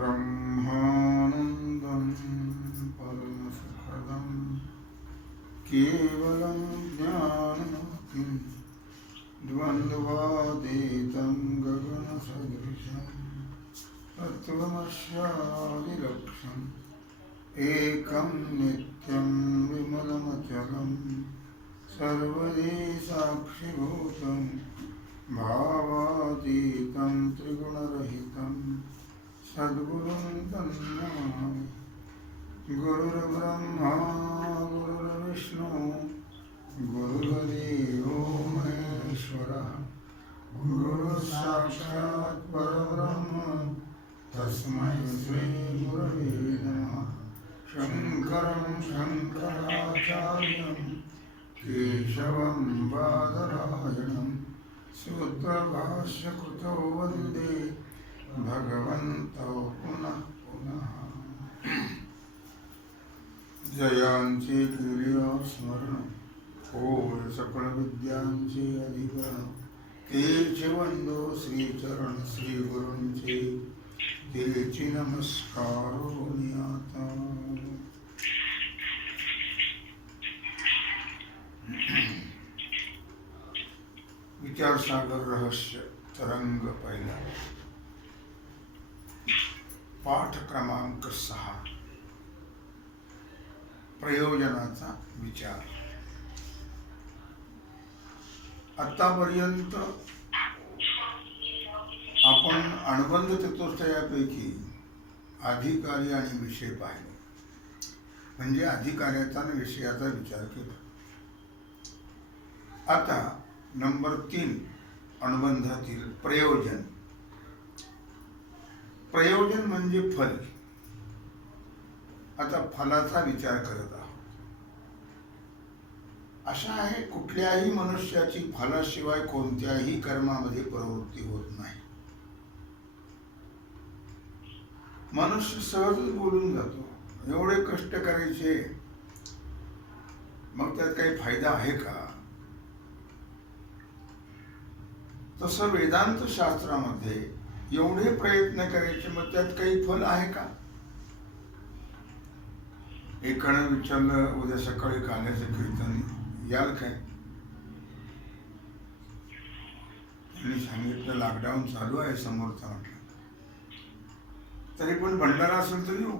ब्रह्मानन्दं परमसुखदं केवलं ज्ञानमूर्तिं द्वन्द्वातीतं गगनसदृशं तत्त्वमस्यादिलक्ष्यम् एकं नित्यं विमलमचलं सर्वदि साक्षिभूतं भावातीतं त्रिगुणरहितं सद्गुरुं तन्नमामि। गुरुर्ब्रह्मा गुरुर्विष्णु गुरुर्देवो महेश्वरः गुरुसाक्षात् परब्रह्म तस्मै श्रीगुरवे नमः। शङ्करं शङ्कराचार्यं केशवं बादरायणं सूत्रभाष्यकृतो वन्दे भगवन्तौ पुनः पुनः। जयांचे केलिया स्मरण होय सकळ विद्यांचे अधिकरण तेचे वंदो श्रीचरण श्री गुरूंचे तेची नमस्कार आता। विचारसागर रहस्य तरंग पहिला पाठ क्रमांक 6 प्रयोजनाचा विचार। आतापर्यंत आपण अनुबंध चतुष्टयापैकी अधिकारी आणि विषय पाहिले, म्हणजे अधिकार्याचा आणि विषयाचा विचार केला। आता नंबर 3 अनुबंधातील प्रयोजन। प्रयोजन म्हणजे फल। आता फलाचा विचार करत आहोत। अशा आहे, कुठल्याही मनुष्याची फलाशिवाय कोणत्याही कर्मामध्ये प्रवृत्ती होत नाही। मनुष्य सहजच बोलून जातो, एवढे कष्ट करायचे मग त्यात काही फायदा आहे का? तसं वेदांत शास्त्रामध्ये एवढे प्रयत्न करायचे मग त्यात काही फल आहे का? एकानं विचारलं, उद्या सकाळी काल्याचं कीर्तन याल काय? त्यांनी सांगितलं लॉकडाऊन चालू आहे समोरचा म्हटलं, तरी पण भंडारा असेल तर येऊ।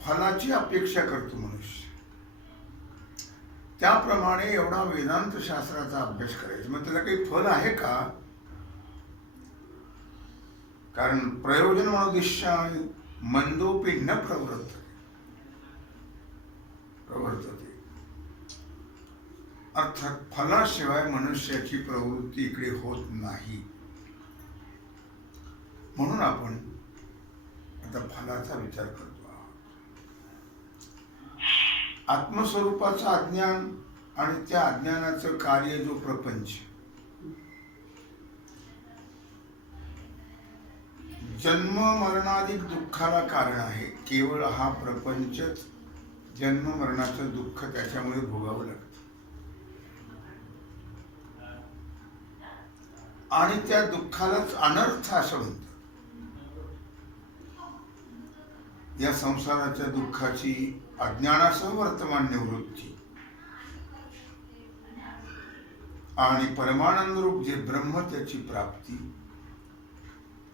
फलाची अपेक्षा करतो मनुष्य, त्याप्रमाणे एवढा वेदांत शास्त्राचा अभ्यास करायचा, मग त्याला काही फल आहे का? कारण प्रयोजन मनोदिश्यामि मंदोपि न प्रवर्तते, अर्थात फलाशिवाय मनुष्याची प्रवृत्ती इकडे होत नाही। म्हणून आपण आता फलाचा विचार करतो आहोत। आत्मस्वरूपाचं अज्ञान आणि त्या अज्ञानाचं कार्य जो प्रपंच, जन्म मरणाधिक दुःखाला कारण आहे। केवळ हा प्रपंचच जन्म मरणाचं दुःख त्याच्यामुळे भोगावं लागतं, आणि त्या दुःखालाच अनर्थ असं म्हणतात। या संसाराच्या दुःखाची अज्ञानासह वर्तमान निवृत्ती आणि परमानंद रूप जे ब्रह्म त्याची प्राप्ती,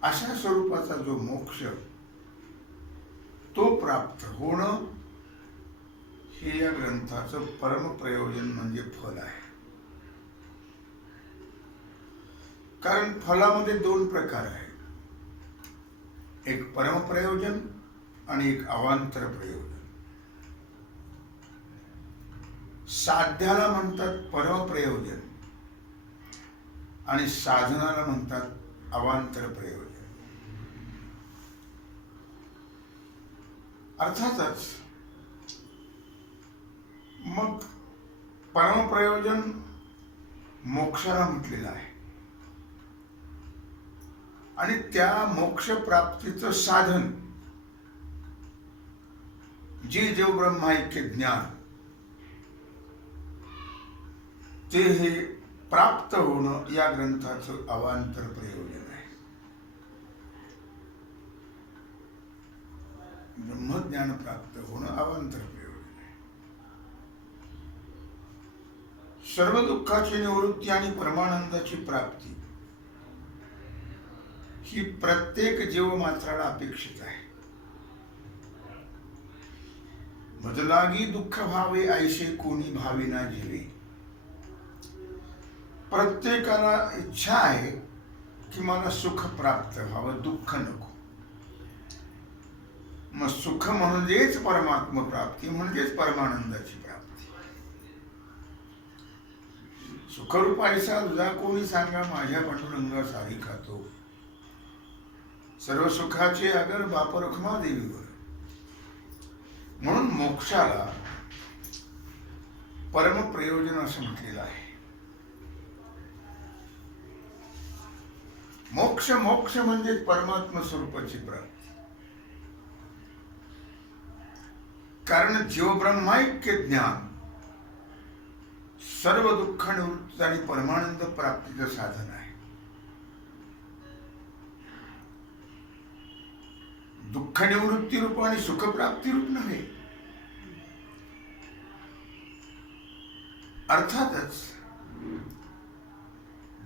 अशा स्वरूपाचा जो मोक्ष तो प्राप्त होणं, हे या ग्रंथाचं परम प्रयोजन म्हणजे फल आहे। कारण फलामध्ये 2 प्रकार आहेत, एक परमप्रयोजन आणि एक अवांतर प्रयोजन। साध्याला म्हणतात परमप्रयोजन आणि साधनाला म्हणतात अवांतर प्रयोजन। अर्थातच मग परमप्रयोजन मोक्षाला म्हटलेलं आहे, आणि त्या मोक्ष प्राप्तीचं साधन जे जो ब्रह्माऐक्य ज्ञान, ते हे प्राप्त होणं या ग्रंथाचं अवांतर प्रयोजन आहे। ब्रह्मज्ञान प्राप्त होणं अवांतर प्रयोजन आहे. सर्व दुःखाची निवृत्ती आणि परमानंदाची प्राप्ती ही प्रत्येक जीवमात्राला अपेक्षित आहे. बदलागी दुःख भावे ऐसे कोणी भाविना झिवे. प्रत्येकाला इच्छा आहे की मला सुख प्राप्त व्हावं, दुःख नको. मग सुख म्हणजेच परमात्म प्राप्ती, म्हणजेच परमानंदाची प्राप्ती. सुखरूप ऐसा तुझा कोणी सांगा, माझ्या पांडुरंगा सारी खातो. सर्व सुखाचे अगर बाप रखमा देवीवर. म्हणून मोक्षाला परम प्रयोजन असं म्हटलेलं आहे. मोक्ष मोक्ष म्हणजे परमात्म स्वरूपाची प्राप्ती. कारण जीवब्रह्मैक्य ज्ञान सर्व दुःख निवृत्ती आणि परमानंद प्राप्तीचं साधन आहे. दुःख निवृत्ती रूप आणि सुख प्राप्ती रूप नव्हे. अर्थातच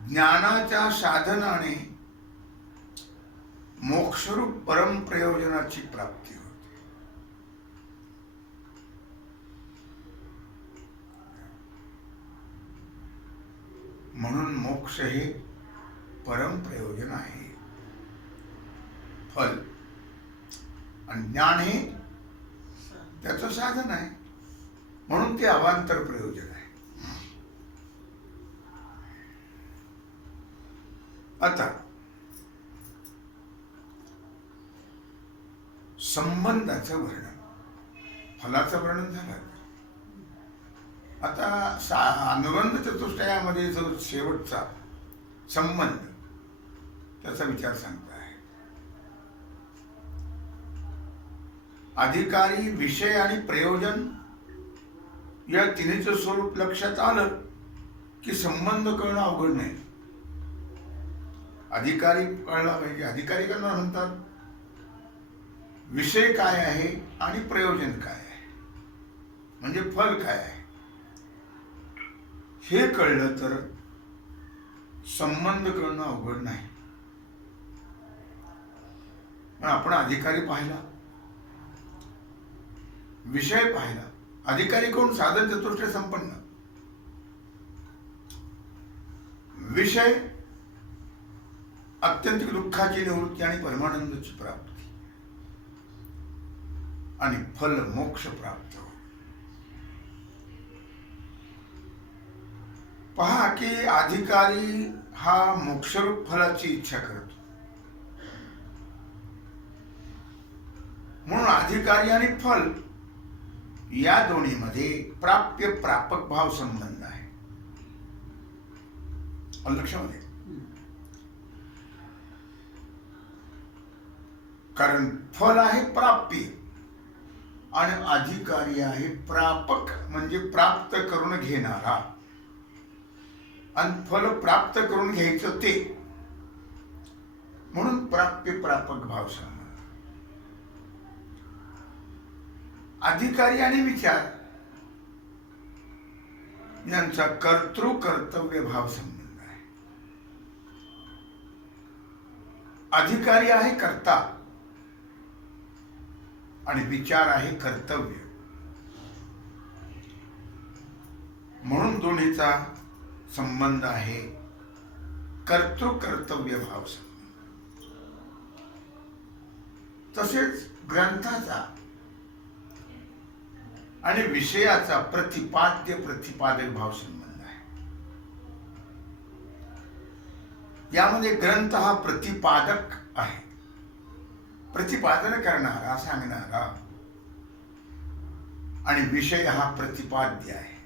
ज्ञानाच्या साधनाने मोक्षरूप परम प्रयोजनाची प्राप्ती होते. म्हणून मोक्ष हे परम प्रयोजन आहे, फल. आणि ज्ञान हे त्याचं साधन आहे, म्हणून ते अवांतर प्रयोजन आहे. आता संबंधाचं वर्णन, फलाचं वर्णन झालं. आता अनुबंध चतुष्टयामध्ये जो शेवटचा संबंध, त्याचा विचार सांगता आहे. अधिकारी, विषय आणि प्रयोजन या तिन्हीचं स्वरूप लक्षात आलं की संबंध कळणं अवघड नाही. अधिकारी कळला पाहिजे. अधिकारी कळणार म्हणतात विषय काय आहे आणि प्रयोजन काय आहे, म्हणजे फल काय आहे, हे कळलं तर संबंध कळणं अवघड नाही. पण आपण अधिकारी पाहिला, विषय पाहिला. अधिकारी कोण? साधन चतुष्टय संपन्न. विषय अत्यंतिक दुःखाची निवृत्ती आणि परमानंदाची प्राप्ती, आणि फल मोक्ष प्राप्त हो. पहा की अधिकारी हा मोक्षरूप फलाची इच्छा करतो. म्हणून अधिकारी आणि फल या दोन्हीमध्ये प्राप्य प्रापक भाव संबंध आहे. लक्षामध्ये, कारण फल आहे प्राप्य आणि अधिकारी आहे प्रापक, म्हणजे प्राप्त करून घेणारा. आणि फल प्राप्त करून घ्यायचं ते, म्हणून प्राप्य प्रापक भाव संबंध. अधिकारी आणि विचार यांचा कर्तृ कर्तव्य भाव संबंध आहे. अधिकारी आहे कर्ता आणि विचार आहे कर्तव्य, म्हणून दोन्हीचा संबंध आहे कर्तृ कर्तव्य भाव संबंध. तसेच ग्रंथाचा आणि विषयाचा प्रतिपाद्य प्रतिपादक भाव संबंध आहे. यामध्ये ग्रंथ हा प्रतिपादक आहे, प्रतिपादन करणारा, सांगणारा, आणि विषय हा प्रतिपाद्य आहे,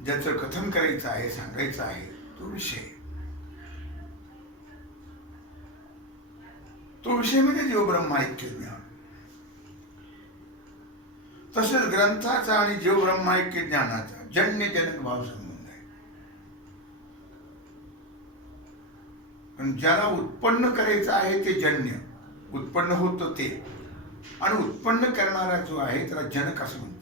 ज्याचं कथन करायचं आहे, सांगायचं आहे, तो विषय. तो विषय म्हणजे जीवब्रह्मैक्य ज्ञान. तसेच ग्रंथाचा आणि जीवब्रह्मैक्य ज्ञानाचा जन्यजनक भाव संबंध आहे. पण ज्याला उत्पन्न करायचं आहे ते जन्य, उत्पन्न होतं ते, आणि उत्पन्न करणारा जो आहे त्याला जनक असं म्हणतात.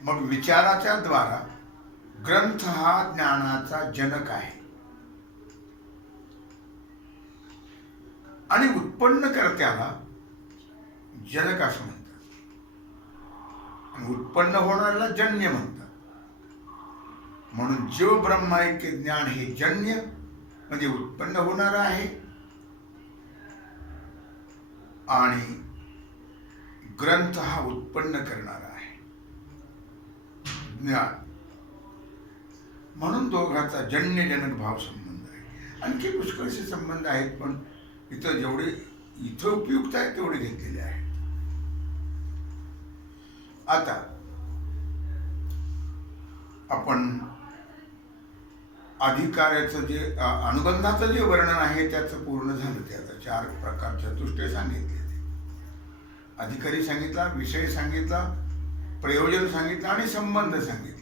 मग विचाराच्या द्वारा ग्रंथ हा ज्ञानाचा जनक आहे आणि उत्पन्नकर्त्याला जनक असं म्हणतात, आणि उत्पन्न होणाऱ्याला जन्य म्हणतात. म्हणून जीव ब्रह्माऐक्य ज्ञान हे जन्य म्हणजे उत्पन्न होणार आहे, आणि ग्रंथ हा उत्पन्न करणारा आहे ज्ञान. म्हणून दोघांचा जन्य जनक भाव संबंध आहे. आणखी पुष्कळसे संबंध आहेत, पण इथं जेवढे इथं उपयुक्त आहेत तेवढे घेतलेले आहेत. आता आपण अधिकाऱ्याचं जे अनुबंधाचं जे वर्णन आहे त्याचं पूर्ण झालं. ते आता 4 प्रकार चतुष्टय सांगितले. अधिकारी सांगितला, विषय सांगितला, प्रयोजन सांगितलं आणि संबंध सांगितला.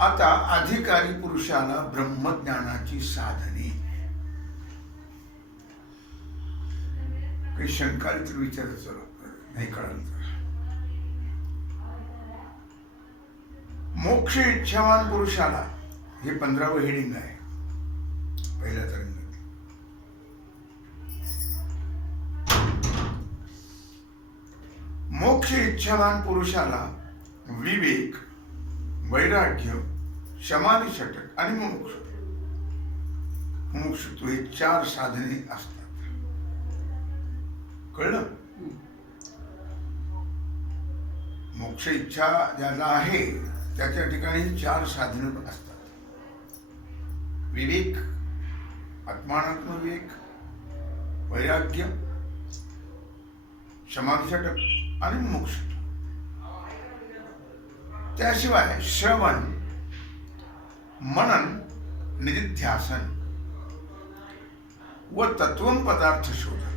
आता अधिकारी पुरुषाला ब्रह्मज्ञानाची साधने. काही शंका तर विचारायचं नाही कळलं तर. मोक्ष इच्छावान पुरुषाला हे 15वं हेडिंग आहे पहिल्या तरंगात. मोक्ष इच्छावान पुरुषाला विवेक, वैराग्य, समाधी षटक आणि मुमुक्षुत्व हे 4 साधने असतात. कळलं? मोक्ष इच्छा ज्याला आहे त्याच्या ठिकाणी 4 साधने असतात. विवेक, आत्मानात्म विवेक, वैराग्य, समाधी षटक आणि मोक्ष. त्याशिवाय श्रवण, मनन, निधिध्यासन व तत्वम पदार्थ शोधन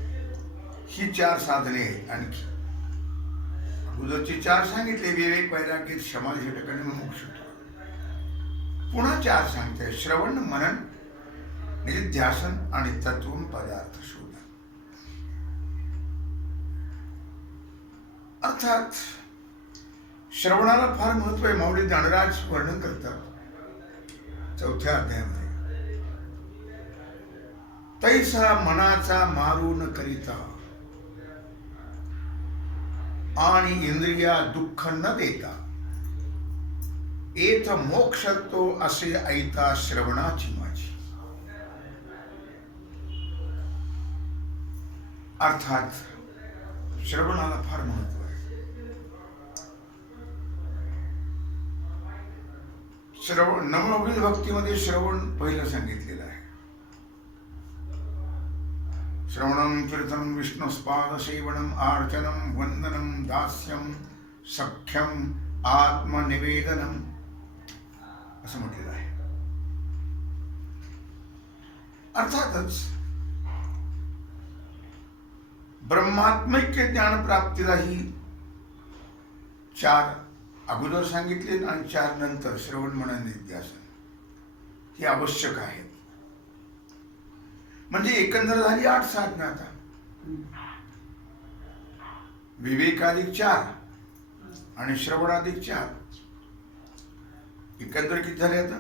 ही 4 साधने आहेत. आणखी अगोदरची 4 सांगितले, विवेक, वैराग्य, समाधी षटक आणि मोक्ष. पुन्हा 4 सांगते, श्रवण, मनन, निधिध्यासन आणि तत्वम पदार्थ शोधन. अर्थात श्रवणाला फार महत्व आहे. माऊली ज्ञानराज वर्णन करतात 4थ्या अध्यायामध्ये. तैसा मनाचा मारून करिता आणि इंद्रिया दुःख न देता एथ मोक्षतो असे ऐता श्रवणाची माझी. अर्थात श्रवणाला फार महत्व आहे. श्रवण नवनवीन भक्तीमध्ये श्रवण पहिलं सांगितलेलं आहे. श्रवणं कीर्तनं विष्णुस्पाद सेवनम आर्चनम वंदनम दास्यम सख्यम आत्मनिवेदनम असं म्हटलेलं आहे. अर्थातच ब्रह्मात्मैक्य ज्ञान प्राप्तीलाही 4 अगोदर सांगितले आणि 4 नंतर श्रवण, मनन, निधिध्यासन ही आवश्यक आहेत. म्हणजे एकंदर झाली 8 साधना. आता विवेकाधिक 4 आणि श्रवणाधिक 4 एकंदर किती झाले आता?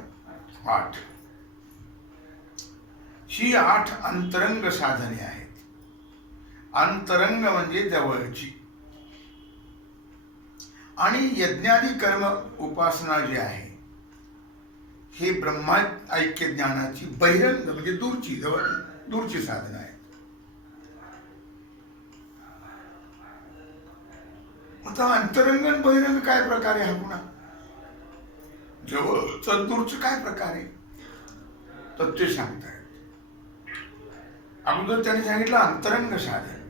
8. ही 8 अंतरंग साधने आहेत. अंतरंग म्हणजे जवळची, आणि यज्ञादी कर्म उपासना जी आहे हे ब्रह्मा ऐक्य ज्ञानाची बहिरंग म्हणजे दूरची साधना आहे. आता अंतरंग आणि बहिरंग काय प्रकारे हा पुन्हा जवळचा दूरचं काय प्रकारे तर ते सांगतायत. अगोदर त्यांनी सांगितलं अंतरंग साधन.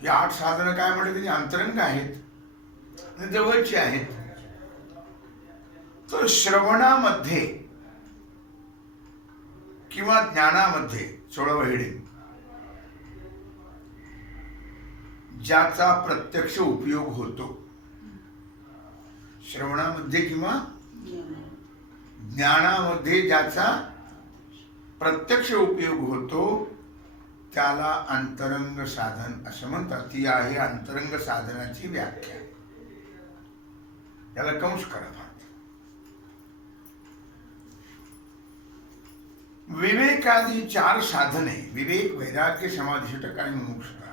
ही 8 साधनं काय म्हटलं त्यांनी? अंतरंग आहेत आणि जवळची आहेत. तर श्रवणामध्ये किंवा ज्ञानामध्ये 16वं हेडिंग, ज्याचा प्रत्यक्ष उपयोग होतो. श्रवणामध्ये किंवा ज्ञानामध्ये ज्याचा प्रत्यक्ष उपयोग होतो त्याला अंतरंग साधन असं म्हणतात. ती आहे अंतरंग साधनाची व्याख्या. त्याला कंस करा फार. विवेकादी 4 साधने, विवेक, वैराग्य, समाधी, षटक आणि मुमुक्षुता,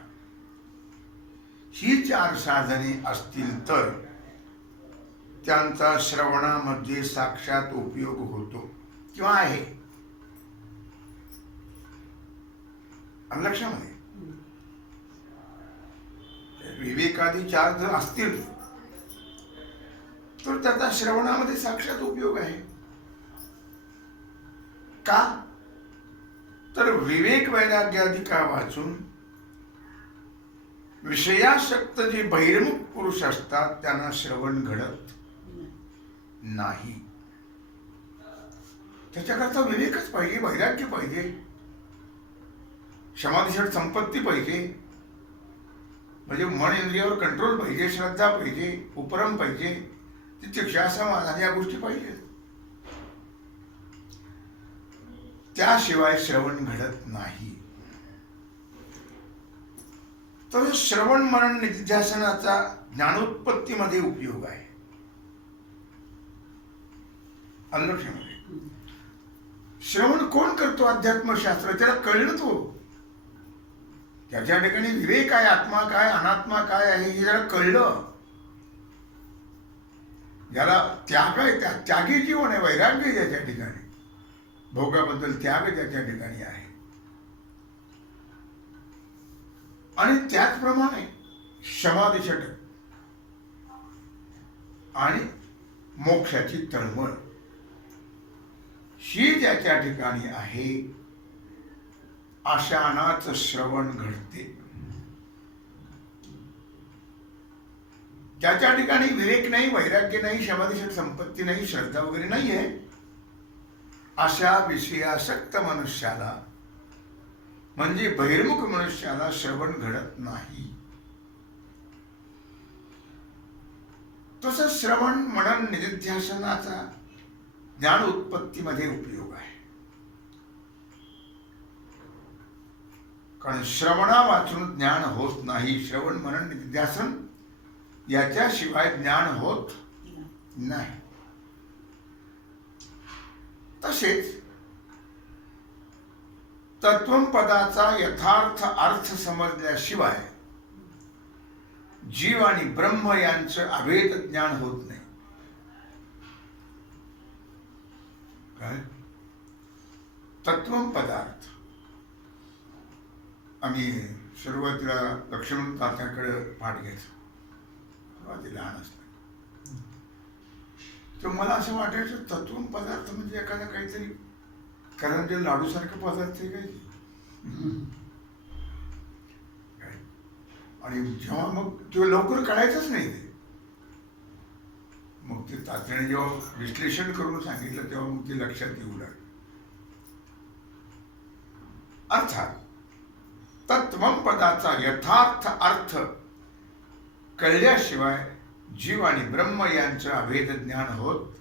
ही 4 साधने असतील तर त्यांचा श्रवणामध्ये साक्षात उपयोग होतो किंवा आहे. लक्षामध्ये विवेकादी 4 जर असतील तर त्याचा श्रवणामध्ये साक्षात उपयोग आहे. का तर विवेक वैराग्यादी का वाचून विषयासक्त जे बहिर्मुख पुरुष असतात त्यांना श्रवण घडत नाही. त्याच्याकरता विवेकच पाहिजे, वैराग्य पाहिजे, समाधीषट संपत्ती पाहिजे, म्हणजे मन इंद्रियावर कंट्रोल पाहिजे, श्रद्धा पाहिजे, उपरम पाहिजे, तितिक्षा, समाधान या गोष्टी पाहिजे. त्याशिवाय श्रवण घडत नाही. तर श्रवण मनन निध्यासनाचा ज्ञानोत्पत्तीमध्ये उपयोग आहे. अनुलक्षामध्ये श्रवण कोण करतो? अध्यात्मशास्त्र. त्याला कळलं तो, त्याच्या ठिकाणी विवेक आहे, आत्मा काय अनात्मा काय आहे हे त्याला कळलं. ज्याला त्याग आहे, त्यागी जीवन आहे, वैराग्य त्याच्या ठिकाणी, भोगाबद्दल त्याग त्याच्या ठिकाणी आहे. आणि त्याचप्रमाणे समाधी षटक आणि मोक्षाची तळमळ ही ज्याच्या ठिकाणी आहे अशानाच श्रवण घडते. ज्याच्या ठिकाणी विवेक नाही, वैराग्य नाही, समाधीषट संपत्ती नाही, श्रद्धा वगैरे नाही आहे, अशा विषयासक्त मनुष्याला म्हणजे बहिर्मुख मनुष्याला श्रवण घडत नाही. तसं श्रवण मनन निधिध्यासनाचा ज्ञान उत्पत्तीमध्ये उपयोग आहे. कारण श्रवणा वाचून ज्ञान होत नाही. श्रवण मनन निधिध्यासन याच्याशिवाय ज्ञान होत नाही. तसेच तत्वपदाचा यथार्थ अर्थ समजल्याशिवाय जीव आणि ब्रह्म यांचं अभेद ज्ञान होत नाही. काय तत्वम पदार्थ? आम्ही सुरुवातीला लक्ष्मण तात्याकडे पाठ घ्यायचो तेव्हा ते लहान असतात. तर मला असं वाटायचं तत्वम पदार्थ म्हणजे एखादा काहीतरी करंजी लाडू सारखं पदार्थ आहे काय. आणि जेव्हा मग ते लवकर कळायचंच नाही ते. मग ते तात्याने जेव्हा विश्लेषण करून सांगितलं तेव्हा मग ते लक्षात येऊ लागलं. अर्थात तत्वम पदाचा यथार्थ अर्थ कळल्याशिवाय जीव आणि ब्रह्म यांचं अभेद ज्ञान होत.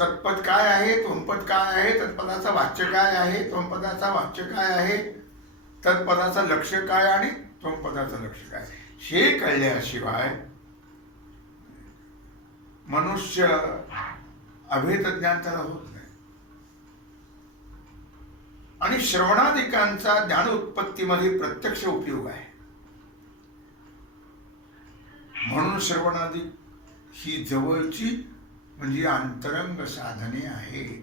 तत्पद काय आहे, त्वमपद काय आहे, तत्पदाचा वाच्य काय आहे, त्वमपदाचा वाच्य काय आहे, तत्पदाचा लक्ष्य काय आणि त्वमपदाचं लक्ष्य काय, हे कळल्याशिवाय मनुष्य अभेद ज्ञान त्याला होत नाही. आणि श्रवणादिकांचा ज्ञान उत्पत्तीमध्ये प्रत्यक्ष उपयोग आहे. म्हणून श्रवणादिक ही जवळची म्हणजे अंतरंग साधने आहेत.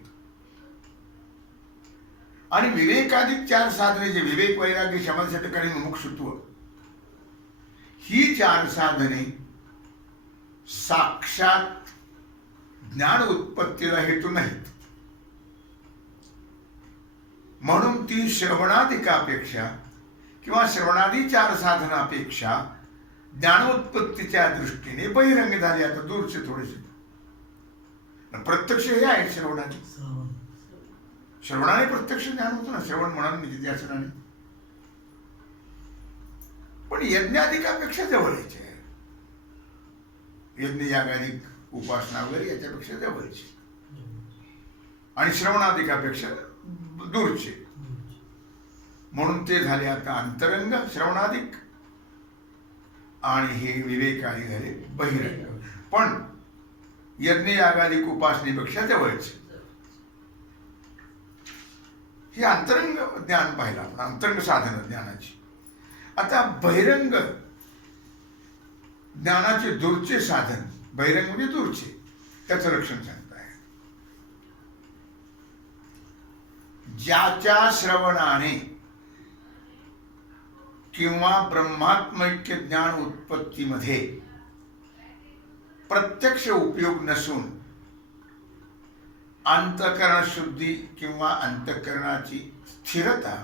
आणि विवेकाधिक 4 साधने जे विवेक, वैराग्य, समाधी, षटक आणि मुमुक्षुत्व, ही 4 साधने साक्षात ज्ञान उत्पत्तीला हेतू नाहीत. म्हणून ती श्रवणादिकापेक्षा किंवा श्रवणादी 4 साधनापेक्षा ज्ञानोत्पत्तीच्या दृष्टीने बहिरंग झाली. आता दूरचे थोडेसे प्रत्यक्ष हे आहे श्रवणाने. श्रवणाने प्रत्यक्ष ज्ञान होतं ना, श्रवण म्हणून निधिध्यासनाने. पण यज्ञाधिकापेक्षा जवळचे आहे. यज्ञ यागाधिक उपासना वगैरे याच्यापेक्षा जवळची आणि श्रवणाधिकापेक्षा दूरचे. म्हणून ते झाले आता अंतरंग श्रवणाधिक आणि हे विवेकादी झाले बहिरंग. पण यज्ञ यागाधिक उपासनेपेक्षा जवळचे. हे अंतरंग ज्ञान पाहिलं आपण, अंतरंग साधन ज्ञानाची. आता बहिरंग ज्ञानाचे दूरचे साधन, बहिरंग म्हणजे दूरचे, त्याचं लक्षण सांगताय. ज्याच्या श्रवणाने किंवा ब्रह्मात्मैक्य ज्ञान उत्पत्तीमध्ये प्रत्यक्ष उपयोग नसून अंतःकरण शुद्धी किंवा अंतःकरणाची स्थिरता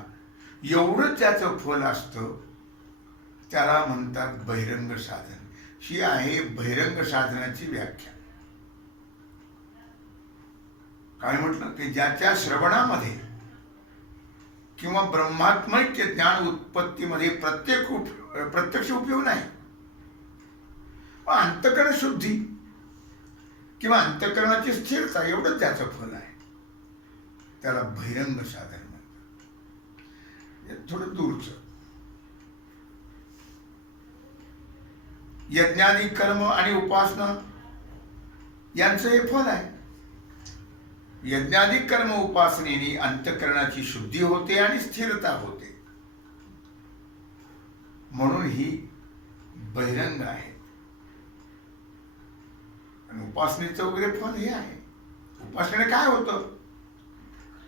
एवढंच ज्याचं फल असतं त्याला म्हणतात बहिरंग साधन. ही आहे बहिरंग साधनाची व्याख्या. काय म्हटलं की ज्याच्या श्रवणामध्ये किंवा ब्रह्मात्मैक्य ज्ञान उत्पत्तीमध्ये प्रत्यक्ष उपयोग नाही, अंतःकरण शुद्धी किंवा अंतःकरणाची स्थिरता एवढंच त्याचं फल आहे, त्याला बहिरंग साधन म्हणतात. थोडं दूरचं. यज्ञादी कर्म आणि उपासना यांचं हे फल आहे. यज्ञादी कर्म उपासनेने अंतःकरणाची शुद्धी होते आणि स्थिरता होते, म्हणून ही बहिरंग आहे. आणि उपासनेचं वगैरे फल हे आहे. उपासनेने काय होतं?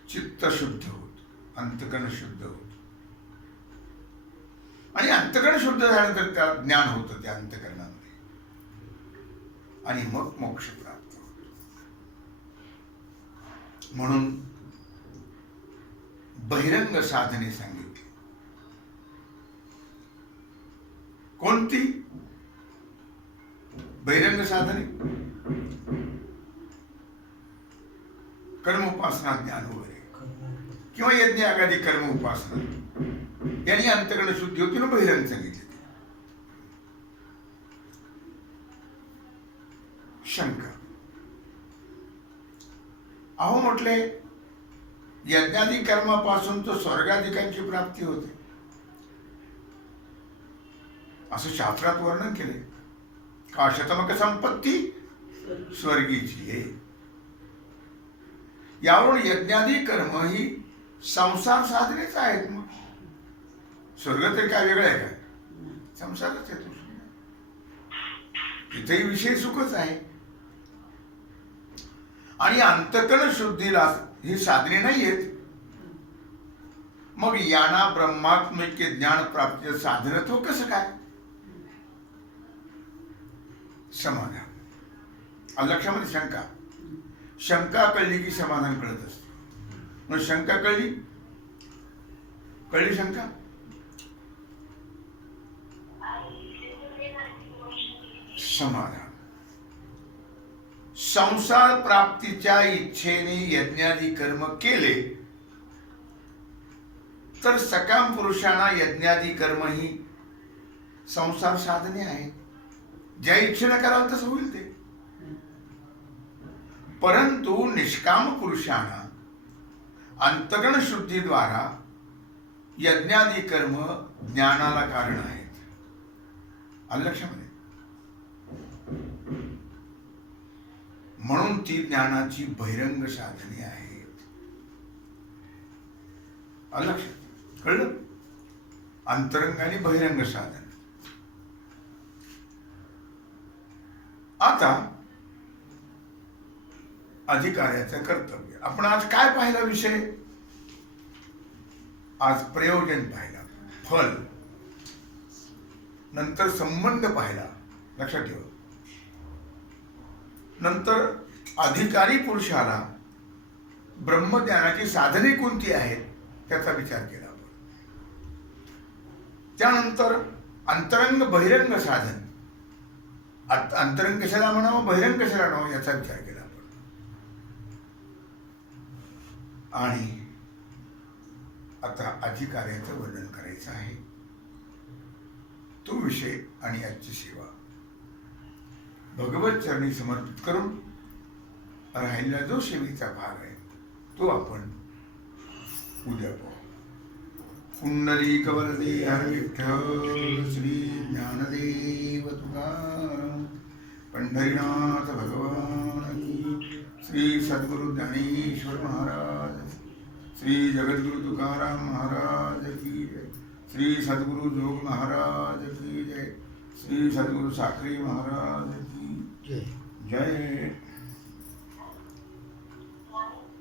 चित्त शुद्ध होत, अंतःकरण शुद्ध होत आणि अंतःकरण शुद्ध झाल्यानंतर त्या ज्ञान होतं त्या अंतःकरणामध्ये आणि मग मोक्ष प्राप्त होतो. म्हणून बहिरंग साधने सांगितली. कोणती बहिरंग साधने? कर्म उपासना ज्ञान वगैरे किंवा यज्ञ आगादी कर्म उपासना यांनी अंतःकरण शुद्धी होती ना, बहिरंग सांगितले. शंका. अहो म्हटले यज्ञादी कर्मापासून तो स्वर्गाधिकांची प्राप्ती होते असं शास्त्रात वर्णन केले. का शतमक संपत्ती स्वर्गीची आहे. यावरून यज्ञादी कर्म ही संसार साधनेच आहेत. मग स्वर्ग तरी काय वेगळं आहे का? संसारच आहे. तिथेही विषय सुखच आहे. आणि अंतःकरण शुद्धीला ही साधने नाही आहेत. मग यांना ब्रह्मात्मैक्य ज्ञान प्राप्तीचं साधनत्व कसं काय? समाधान. लक्षामध्ये शंका. शंका कळली की समाधान कळत असते. मग शंका कळली शंका. समाधान. संसार प्राप्तीच्या इच्छेने यज्ञादी कर्म केले तर सकाम पुरुषांना यज्ञादी कर्म ही संसार साधने आहेत. ज्या इच्छेने कराल तसं होईल ते. परंतु निष्काम पुरुषांना अंतःकरण शुद्धीद्वारा यज्ञादी कर्म ज्ञानाला कारण आहेत. आलं लक्षामध्ये? म्हणून ती ज्ञानाची बहिरंग साधने आहेत. आलं लक्षात? कळलं? अंतरंग आणि बहिरंग साधन. आता अधिकाऱ्याचं कर्तव्य. आपण आज काय पाहिला विषय? आज प्रयोजन पाहिला, फल, नंतर संबंध पाहिला. लक्षात ठेवा. नंतर अधिकारी पुरुषाला ब्रह्मज्ञानाची साधने कोणती आहेत त्याचा विचार केला. त्यानंतर अंतरंग बहिरंग साधन. अंतरंग कशाला म्हणावं, बहिरंग कशाला म्हणावं याचा विचार केला आपण. आणि आता अधिकाऱ्याचं वर्णन करायचं आहे. तो विषय आणि आजची सेवा. भगवत चरणी समर्पित करून राहिलेला जो सेवेचा भाग आहे तो आपण उद्या पाहू. पुंडलीकवरदे हर विठ्ठल श्री ज्ञानदेव तुकाराम पंढरीनाथ भगवान की, श्री सद्गुरु ज्ञानेश्वर महाराज, श्री जगद्गुरु तुकाराम महाराज की जय, श्री सद्गुरु जोग महाराज की जय, श्री सद्गुरु साखरी महाराज की जय.